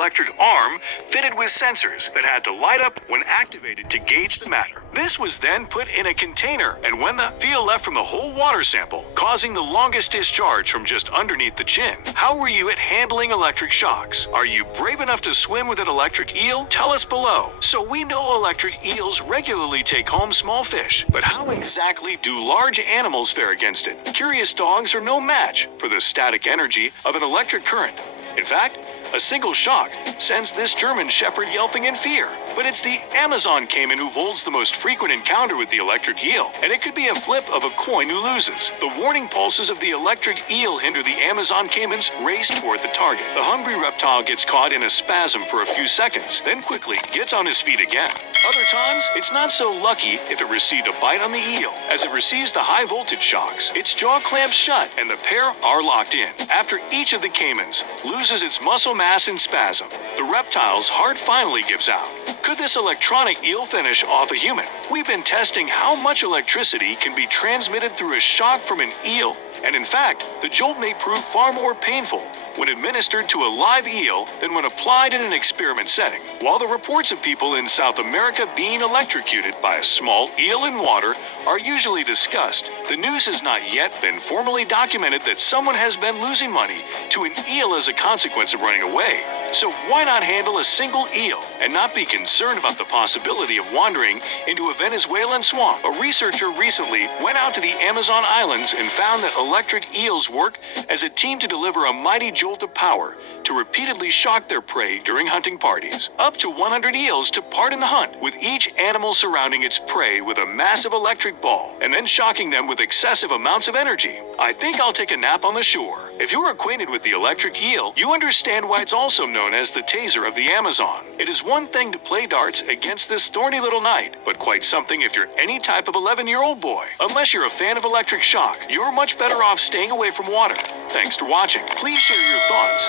electric arm fitted with sensors that had to light up when activated to gauge the matter. This was then put in a container, and when the feel left from the whole water sample, causing the longest discharge from just underneath the chin. How were you at handling electric shocks? Are you brave enough to swim with an electric eel? Tell us below. So we know electric eels regularly take home small fish, but how exactly do large animals fare against it? Curious dogs are no match for the static energy of an electric current. In fact, a single shock sends this German shepherd yelping in fear. But it's the Amazon caiman who holds the most frequent encounter with the electric eel, and it could be a flip of a coin who loses. The warning pulses of the electric eel hinder the Amazon caiman's race toward the target. The hungry reptile gets caught in a spasm for a few seconds, then quickly gets on his feet again. Other times, it's not so lucky if it received a bite on the eel. As it receives the high voltage shocks, its jaw clamps shut and the pair are locked in. After each of the caimans loses its muscle mass in spasm, the reptile's heart finally gives out. Could this electronic eel finish off a human? We've been testing how much electricity can be transmitted through a shock from an eel, and in fact, the jolt may prove far more painful when administered to a live eel than when applied in an experiment setting. While the reports of people in South America being electrocuted by a small eel in water are usually discussed, the news has not yet been formally documented that someone has been losing money to an eel as a consequence of running away. So why not handle a single eel and not be concerned about the possibility of wandering into a Venezuelan swamp? A researcher recently went out to the Amazon islands and found that electric eels work as a team to deliver a mighty jolt of power to repeatedly shock their prey during hunting parties. Up to 100 eels took part in the hunt, with each animal surrounding its prey with a massive electric ball and then shocking them with excessive amounts of energy. I think I'll take a nap on the shore. If you're acquainted with the electric eel, you understand why it's also known as the taser of the Amazon. It is one thing to play darts against this thorny little knight, but quite something if you're any type of 11-year-old boy. Unless you're a fan of electric shock, you're much better off staying away from water. Thanks for watching. Please share your thoughts